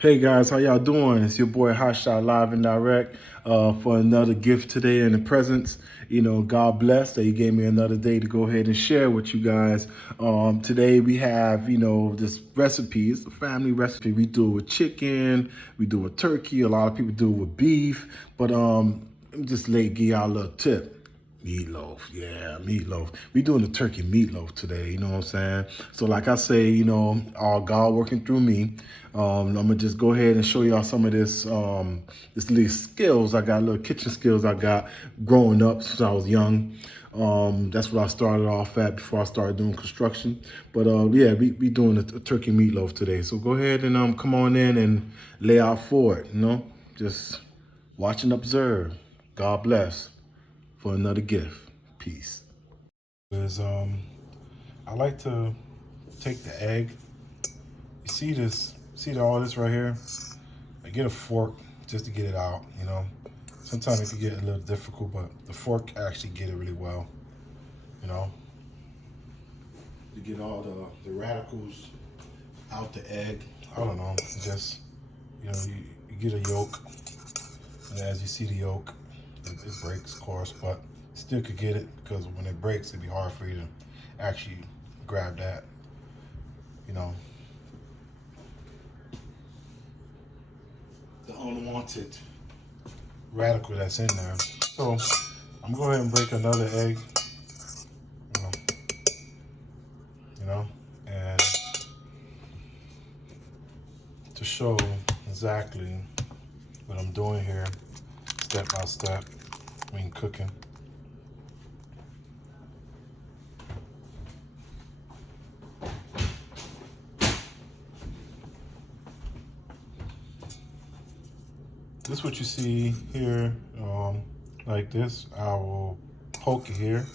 Hey guys, how y'all doing? It's your boy Hotshot live and direct for another gift today and the presents. God bless that He gave me another day to go ahead and share with you guys. Today we have, this recipe. It's a family recipe. We do it with chicken, we do it with turkey. A lot of people do it with beef, but let me just give y'all a little tip. Meatloaf, yeah, meatloaf. We doing the turkey meatloaf today, you know what I'm saying? So like I say, all God working through me. I'm gonna just go ahead and show y'all some of this little skills I got, little kitchen skills I got growing up since I was young. That's what I started off at before I started doing construction. But yeah, we doing a turkey meatloaf today. So go ahead and come on in and lay out for it, Just watch and observe. God bless for another gift. Peace. I like to take the egg. You see all this right here? I get a fork just to get it out, Sometimes it can get a little difficult, but the fork actually get it really well, you know. To get all the radicals out the egg. I don't know, just, you get a yolk, and as you see the yolk, it breaks, of course, but still could get it because when it breaks, it'd be hard for you to actually grab that, the unwanted radical that's in there. So I'm going to go ahead and break another egg, and to show exactly what I'm doing here, step by step, when cooking. This is what you see here, like this. I will poke it here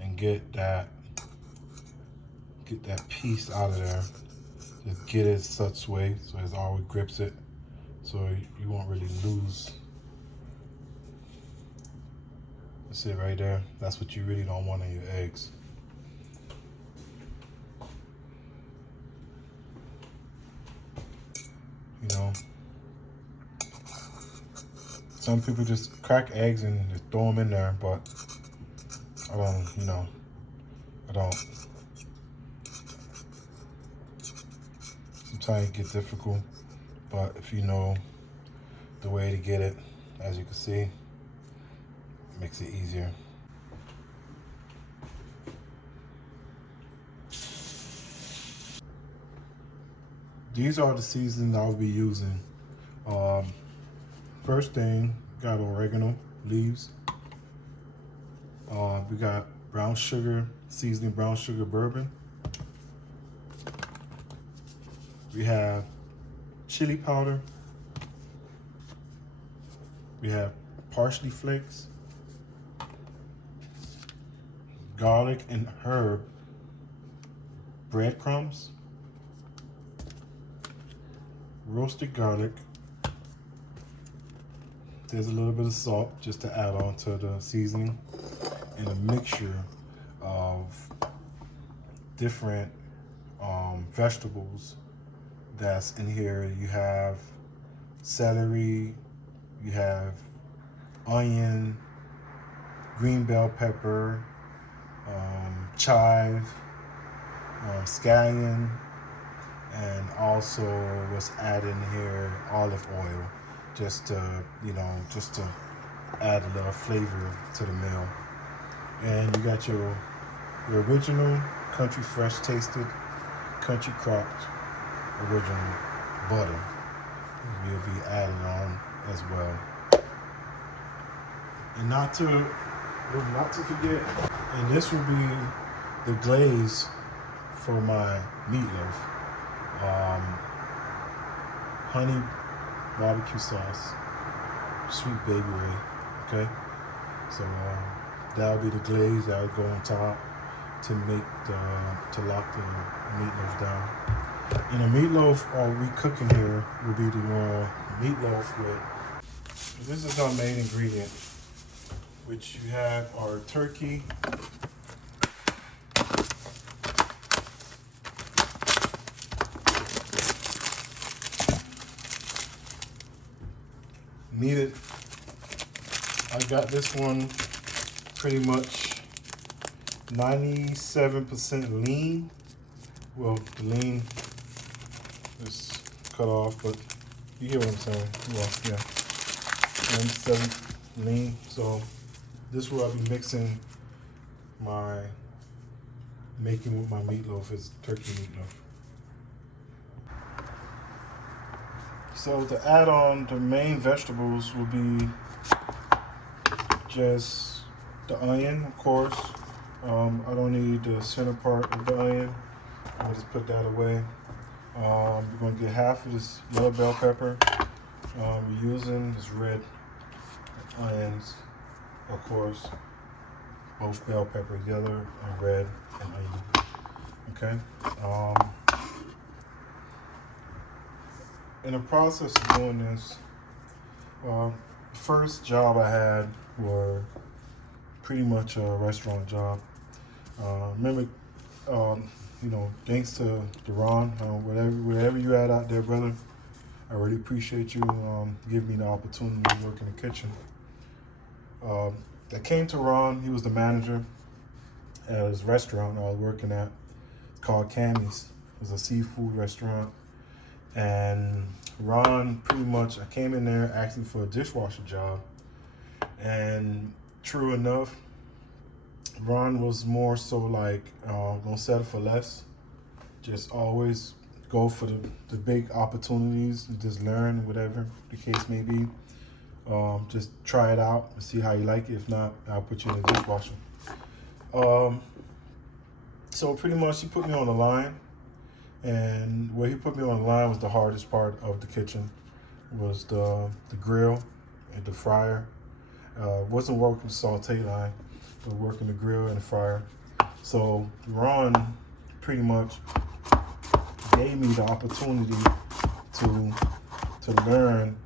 and get that piece out of there. Just get it such way so it always grips it, so you won't really lose. That's it right there. That's what you really don't want in your eggs. Some people just crack eggs and just throw them in there, but I don't. Sometimes it gets difficult, but if you know the way to get it, as you can see, it makes it easier. These are the seasonings I'll be using. First thing, got oregano leaves. We got brown sugar, seasoning brown sugar bourbon. We have chili powder. We have parsley flakes, garlic and herb breadcrumbs, roasted garlic. There's a little bit of salt just to add on to the seasoning, and a mixture of different vegetables that's in here. You have celery, you have onion, green bell pepper, chive, scallion, and also what's added in here, olive oil, just to add a little flavor to the meal. And you got your original country fresh tasted, country cropped original butter. We'll be adding on as well. And not to forget, and this will be the glaze for my meatloaf. Honey barbecue sauce, sweet baby ray, okay? So that'll be the glaze that'll go on top to lock the meatloaf down. And the meatloaf we cooking here will be the meatloaf with, this is our main ingredient, which you have our turkey, meat. I got this one pretty much 97% lean. Well, the lean is cut off, but you hear what I'm saying. Well, yeah, 97 lean. So this is where I'll be mixing making with my meatloaf is turkey meatloaf. So to add on the main vegetables will be just the onion, of course. I don't need the center part of the onion. I'll just put that away. We're gonna get half of this yellow bell pepper. We're using this red onions, of course. Both bell pepper, yellow and red and onion. Okay. In the process of doing this, first job I had were pretty much a restaurant job. Remember, thanks to Ron, whatever you had out there, brother, I really appreciate you giving me the opportunity to work in the kitchen. I came to Ron. He was the manager at his restaurant I was working at. It's called Cammy's. It was a seafood restaurant. And Ron, pretty much, I came in there asking for a dishwasher job. And true enough, Ron was more so like, don't settle for less. Just always go for the big opportunities and just learn, whatever the case may be. Just try it out and see how you like it. If not, I'll put you in the dishwasher. So pretty much he put me on the line. And where he put me on the line was the hardest part of the kitchen, was the grill and the fryer. Wasn't working the saute line, but working the grill and the fryer. So Ron pretty much gave me the opportunity to learn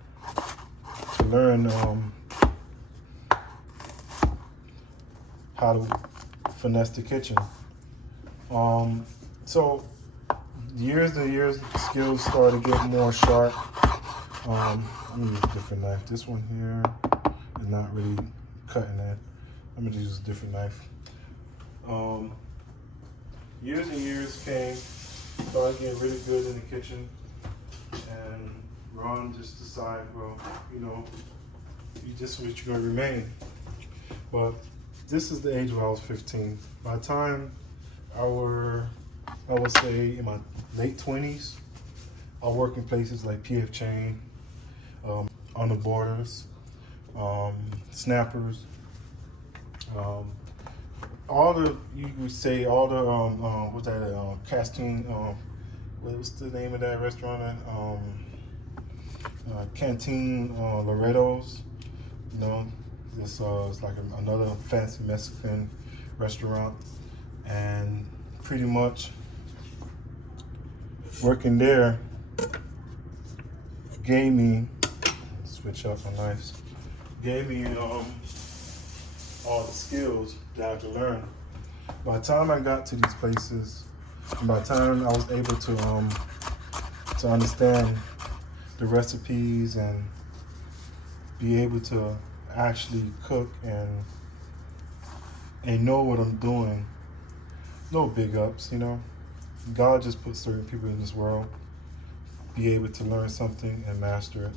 how to finesse the kitchen. So years and years, skills started to get more sharp. I'm gonna use a different knife. This one here is not really cutting that. I'm gonna use a different knife. Years and years came, started getting really good in the kitchen, and Ron just decided, well, this is what you're gonna remain. But this is the age where I was 15. By the time I would say in my late 20s, I work in places like PF Chain, on the borders, Snappers, Casting, what's the name of that restaurant? Canteen Laredo's, this is like another fancy Mexican restaurant, and pretty much working there gave me, switch up my knives, gave me all the skills that I had to learn. By the time I got to these places, and by the time I was able to understand the recipes and be able to actually cook and know what I'm doing, no big ups, God just put certain people in this world, be able to learn something and master it.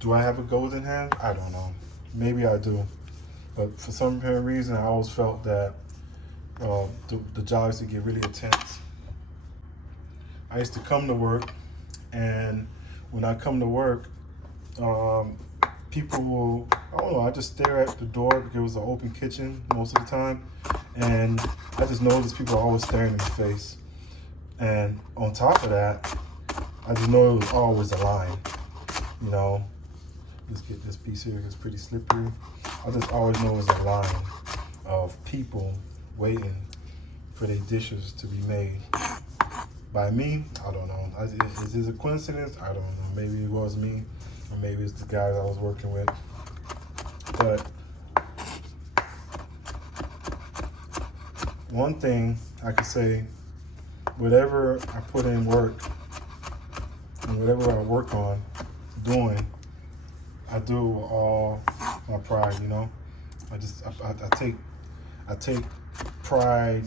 Do I have a golden hand? I don't know. Maybe I do. But for some apparent reason, I always felt that the jobs would get really intense. I used to come to work, and when I come to work, people will, I just stare at the door because it was an open kitchen most of the time. And I just noticed people are always staring in my face. And on top of that, I just know it was always a line. Let's get this piece here, it's pretty slippery. I just always know it's a line of people waiting for their dishes to be made. By me, I don't know. Is this a coincidence? I don't know. Maybe it was me, or maybe it's the guys I was working with. But one thing I could say, whatever I put in work and whatever I work on doing, I do it with all my pride, you know. I take pride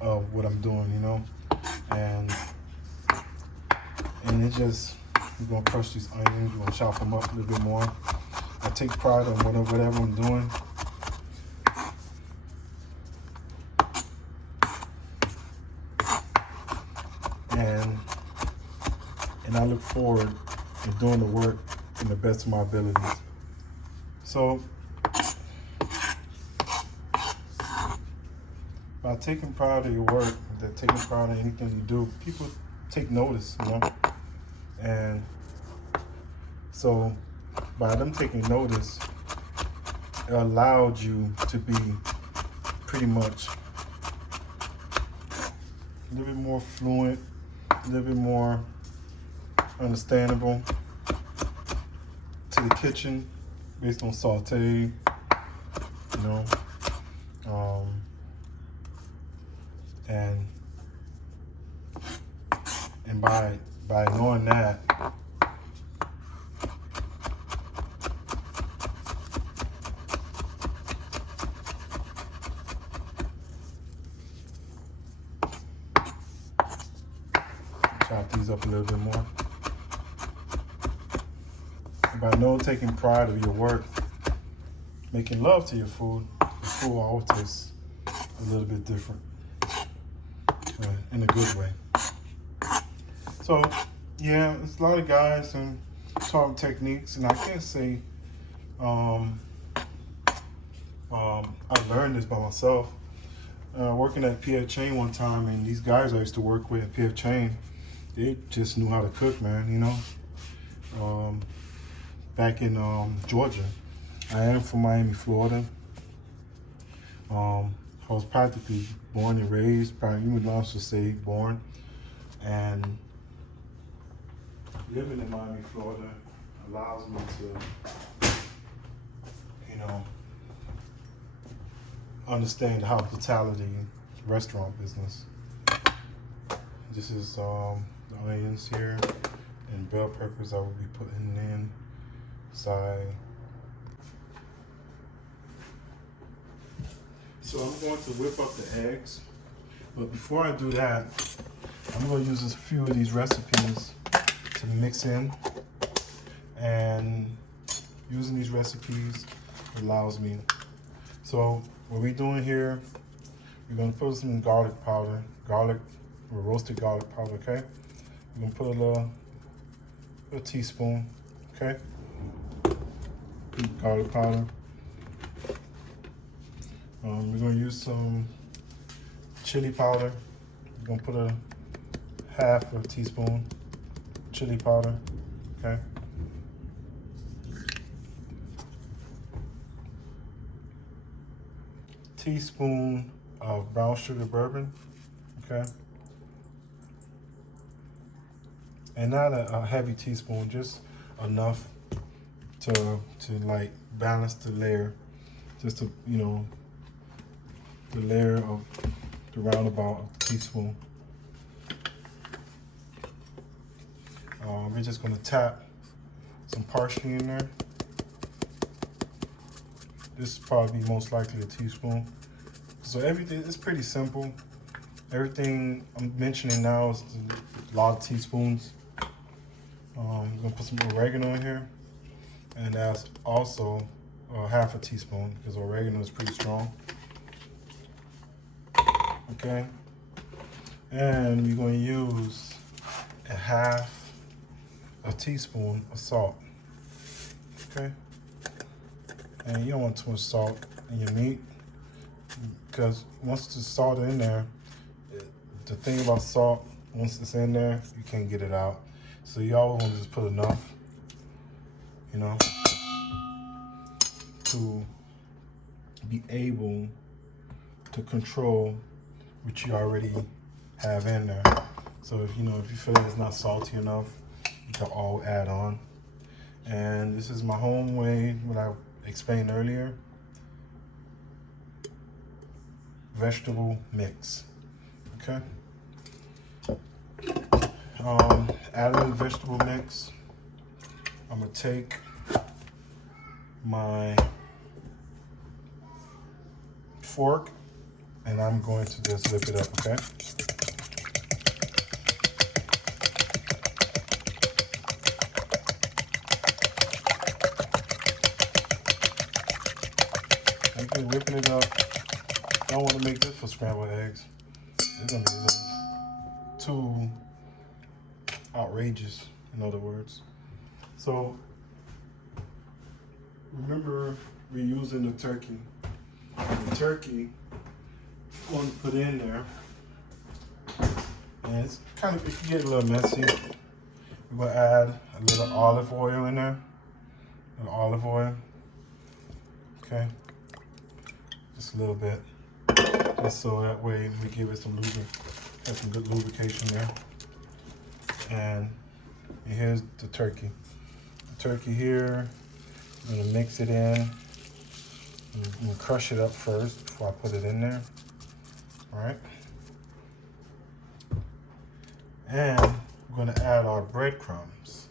of what I'm doing, you know, and it just, you're gonna crush these onions, you're gonna chop them up a little bit more. I take pride on whatever I'm doing. And I look forward to doing the work in the best of my abilities. So by taking pride of your work, that taking pride in anything you do, people take notice, you know. And so by them taking notice, it allowed you to be pretty much a little bit more fluent, a little bit more understandable to the kitchen based on saute, you know. And by knowing that, chop these up a little bit more. By taking pride of your work, making love to your food, the food always tastes a little bit different, in a good way. So, yeah, it's a lot of guys and talking techniques, and I can't say I learned this by myself. Working at PF Chain one time, and these guys I used to work with at PF Chain, they just knew how to cook, man, you know. Back in Georgia. I am from Miami, Florida. I was practically born and raised, probably you would also say born, and living in Miami, Florida allows me to, you know, understand the hospitality restaurant business. This is the onions here and bell peppers I will be putting in side. So I'm going to whip up the eggs, but before I do that, I'm going to use a few of these recipes to mix in, and using these recipes allows me. So what we're doing here, we're going to put some garlic powder, or roasted garlic powder, okay? We're going to put a teaspoon, okay? Garlic powder. We're going to use some chili powder. We're going to put a half a teaspoon chili powder, okay? Teaspoon of brown sugar bourbon, okay? And not a heavy teaspoon, just enough to like balance the layer, just to, you know, the layer of the roundabout of the teaspoon. We're just gonna tap some parsley in there. This is probably most likely a teaspoon. So everything is pretty simple. Everything I'm mentioning now is a lot of teaspoons. I'm gonna put some oregano in here. And that's also half a teaspoon, because oregano is pretty strong. Okay. And we're going to use a half a teaspoon of salt. Okay. And you don't want too much salt in your meat, because once the salt is in there, the thing about salt, once it's in there, you can't get it out. So you always want to just put enough, you know, to be able to control what you already have in there. So if you feel it's not salty enough, you can all add on. And this is my home way, what I explained earlier. Vegetable mix, okay? Out of the vegetable mix, I'm gonna take my fork and I'm going to just whip it up, okay? I've been whipping it up. Don't want to make this for scrambled eggs. It's gonna be a little too outrageous, in other words. So remember, we're using the turkey. The turkey, I'm going to put in there, and it's kind of, it can get a little messy. We're gonna add a little olive oil in there, a little olive oil. Okay, just a little bit, just so that way we give it some have some good lubrication there. And here's the turkey. The turkey here, I'm gonna mix it in. I'm gonna crush it up first before I put it in there. All right. And we're gonna add our breadcrumbs.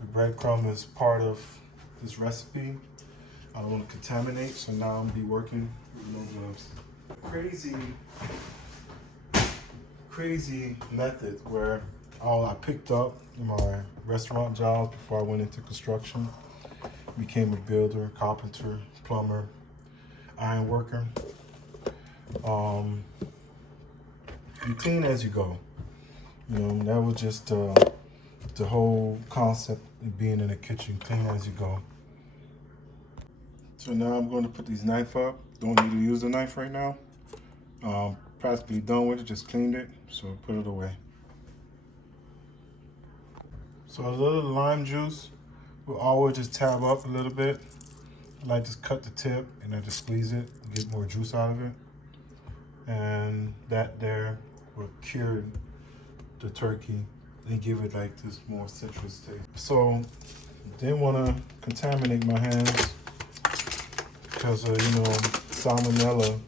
The breadcrumb is part of this recipe. I don't want to contaminate, so now I'm gonna be working with no gloves. Crazy method where all I picked up in my restaurant jobs before I went into construction, became a builder, carpenter, plumber, iron worker. You clean as you go. You know, that was just the whole concept of being in the kitchen, clean as you go. So now I'm going to put these knife up. Don't need to use the knife right now. Practically done with it, just cleaned it, so put it away. So a little lime juice will always just tab up a little bit. I like to cut the tip and I just squeeze it, get more juice out of it. And that there will cure the turkey and give it like this more citrus taste. So didn't want to contaminate my hands because you know, salmonella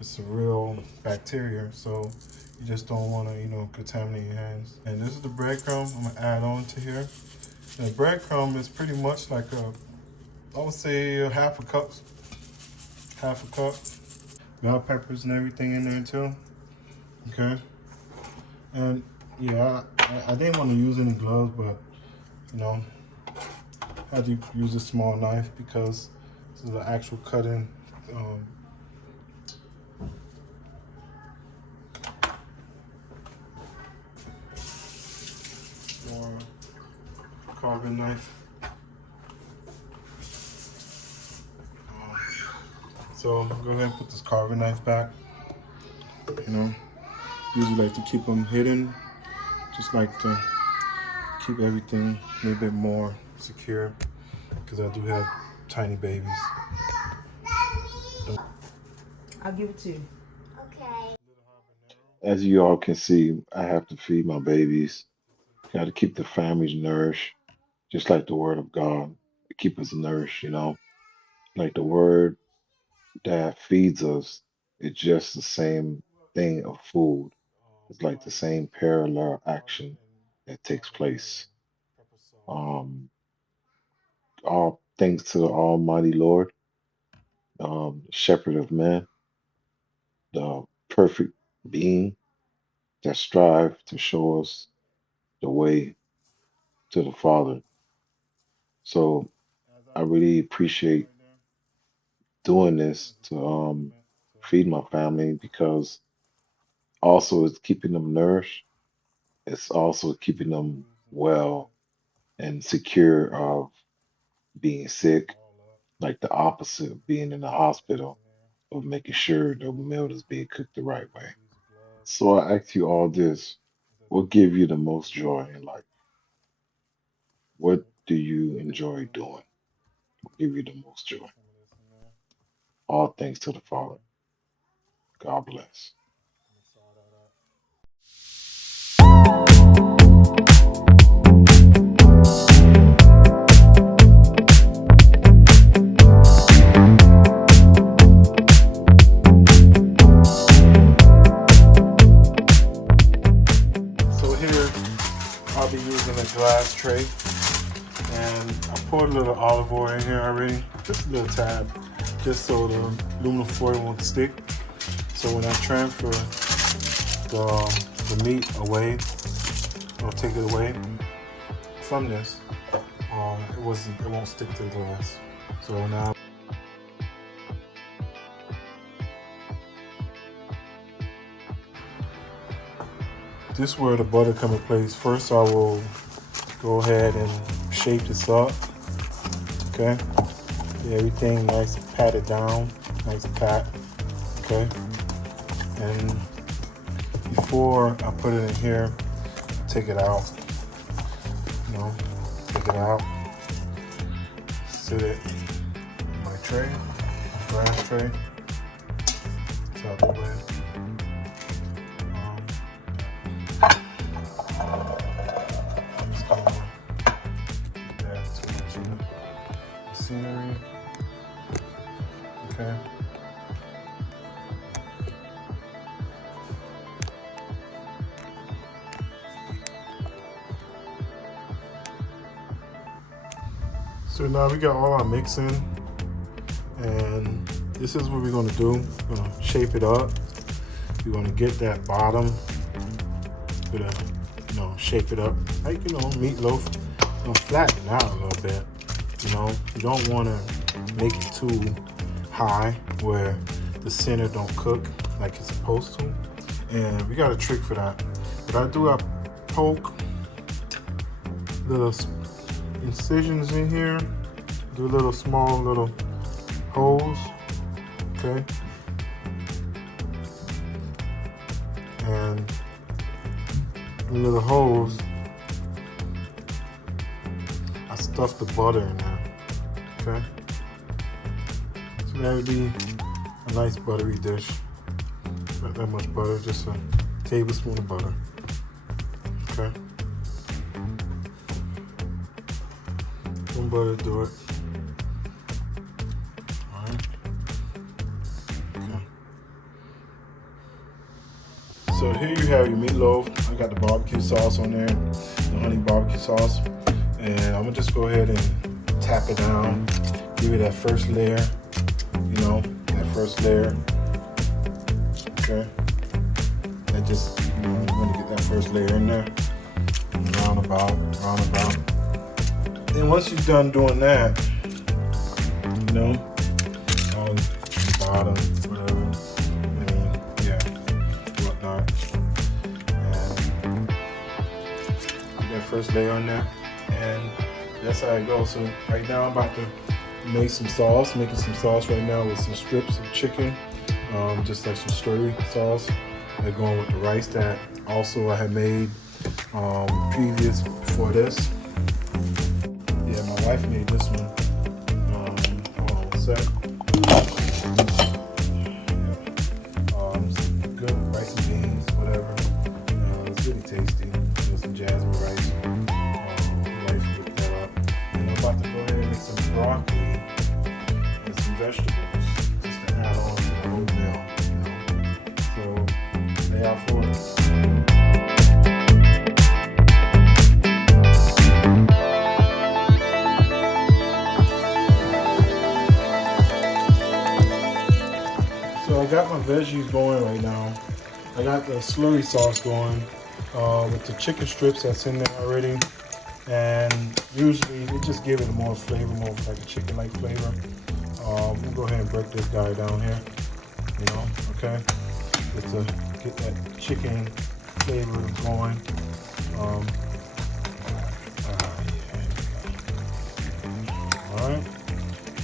is a real bacteria, so you just don't want to, you know, contaminate your hands. And this is the breadcrumb I'm gonna add on to here. And the breadcrumb is pretty much like I would say half a cup. Bell peppers and everything in there too. Okay. And yeah, I didn't want to use any gloves, but you know, I had to use a small knife because this is the actual cutting. More carving knife. So go ahead and put this carving knife back. You know, usually like to keep them hidden. Just like to keep everything a little bit more secure because I do have tiny babies. I'll give it to you. Okay. As you all can see, I have to feed my babies. Got to keep the families nourished, just like the Word of God. Keep us nourished, you know. Like the Word that feeds us, it's just the same thing of food. It's like the same parallel action that takes place. Um, all thanks to the Almighty Lord, Shepherd of men, the perfect being that strive to show us the way to the Father. So I really appreciate doing this to feed my family because also it's keeping them nourished. It's also keeping them well and secure of being sick, like the opposite of being in the hospital, of making sure the meal is being cooked the right way. So I ask you all this: what give you the most joy in life? What do you enjoy doing? What give you the most joy? All thanks to the Father. God bless. So here I'll be using a glass tray. And I poured a little olive oil in here already, just a little tab, just so the aluminum foil won't stick. So when I transfer the meat away, or take it away from this, it won't stick to the glass. So now, this is where the butter comes in place. First, I will go ahead and shape this up. Okay, get everything nice and patted down, nice pat. Okay, and before I put it in here, take it out. You know, take it out. Sit it in my tray, glass tray. It's out the way. I'm just gonna get that to the scenery. Okay. So now we got all our mixing, and this is what we're gonna do. We're gonna shape it up. We're gonna get that bottom. We're gonna, shape it up like, meatloaf. Gonna flatten out a little bit. You don't wanna make it too high where the center don't cook like it's supposed to. And we got a trick for that. What I do, I poke little incisions in here, do small little holes, okay? And the little holes, I stuff the butter in there, okay? So that would be a nice buttery dish. Not that much butter, just a tablespoon of butter, okay? One butter to do it. Alright. Okay. So here you have your meatloaf. I got the barbecue sauce on there, the honey barbecue sauce. And I'm gonna just go ahead and tap it down, give it that first layer, that first layer. Okay. And just, I'm gonna get that first layer in there. Round about. Then once you're done doing that, on the bottom, whatever, whatnot. And get that first layer on there, and that's how it goes. So right now I'm about to make some sauce, making some sauce right now with some strips of chicken, just like some stirry sauce. They're going with the rice that also I had made previous before this. Yeah, my wife made this one. Hold on one sec. Good rice and beans, whatever. It's really tasty. There's some jasmine rice. Wife whipped that up. And I'm about to go ahead and make some broccoli and some vegetables just to add on to the whole meal. So lay out for us. So I got my veggies going right now. I got the slurry sauce going with the chicken strips that's in there already. And usually it just give it a more flavor, more like a chicken-like flavor. We'll go ahead and break this guy down here, okay? Just to get that chicken flavor going. All right,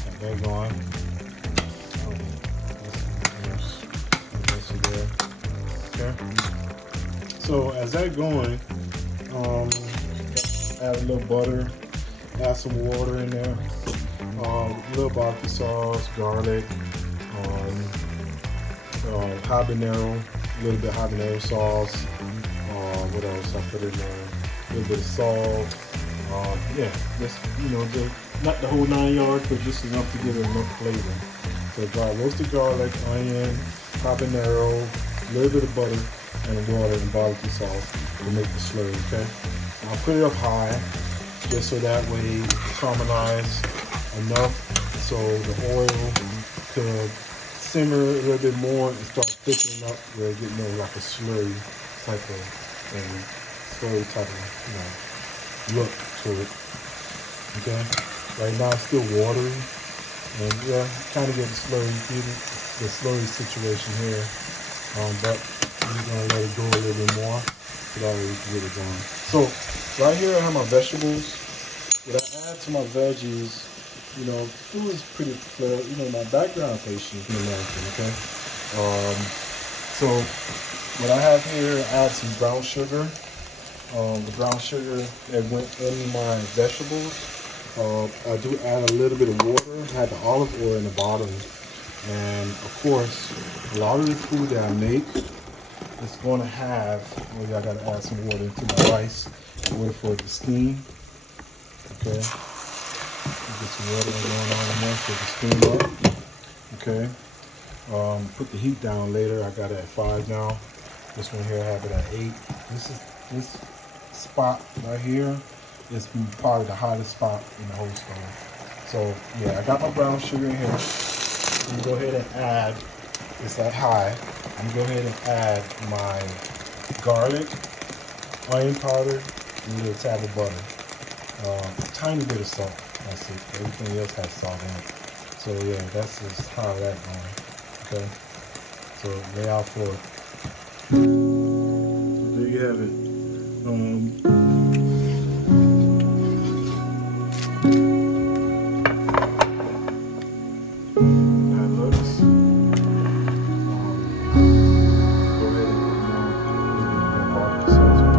got that going. Okay. So as that going, add a little butter, add some water in there, a little barbecue sauce, garlic, habanero, a little bit of habanero sauce. What else I put in there? A little bit of salt. Just not the whole 9 yards, but just enough to give it enough flavor. So dry roasted garlic, onion, habanero, a little bit of butter, and water and barbecue sauce to make the slurry, okay? I'll put it up high, just so that way it caramelize enough so the oil could simmer a little bit more and start thickening up where it get more like a slurry type of thing, slurry type of look to it. Okay, right now it's still watery, and yeah, kind of get the slurry situation here, but we're gonna let it go a little bit more so that way we can get it done. So right here I have my vegetables. What I add to my veggies, food is pretty clear. My background is Haitian American, okay? So what I have here, I add some brown sugar. The brown sugar that went in my vegetables. I do add a little bit of water. I had the olive oil in the bottom. And of course, a lot of the food that I make is going to have, I got to add some water into my rice in order for it to steam. Okay. Get some water going on in there so it can steam up. Okay. Put the heat down later. I got it at 5 now. This one here I have it at 8. This spot right here is probably the hottest spot in the whole stove. So yeah, I got my brown sugar in here. I'm gonna go ahead and add, it's at high. I'm gonna go ahead and add my garlic, onion powder, and a little tab of butter. A tiny bit of salt. That's it. Everything else has salt in it. So yeah, that's just how that going. Okay. So lay out for it. So there you have it. That looks. Go ahead and put more barbecue sauce on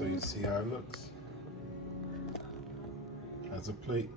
So you see how it looks as a plate.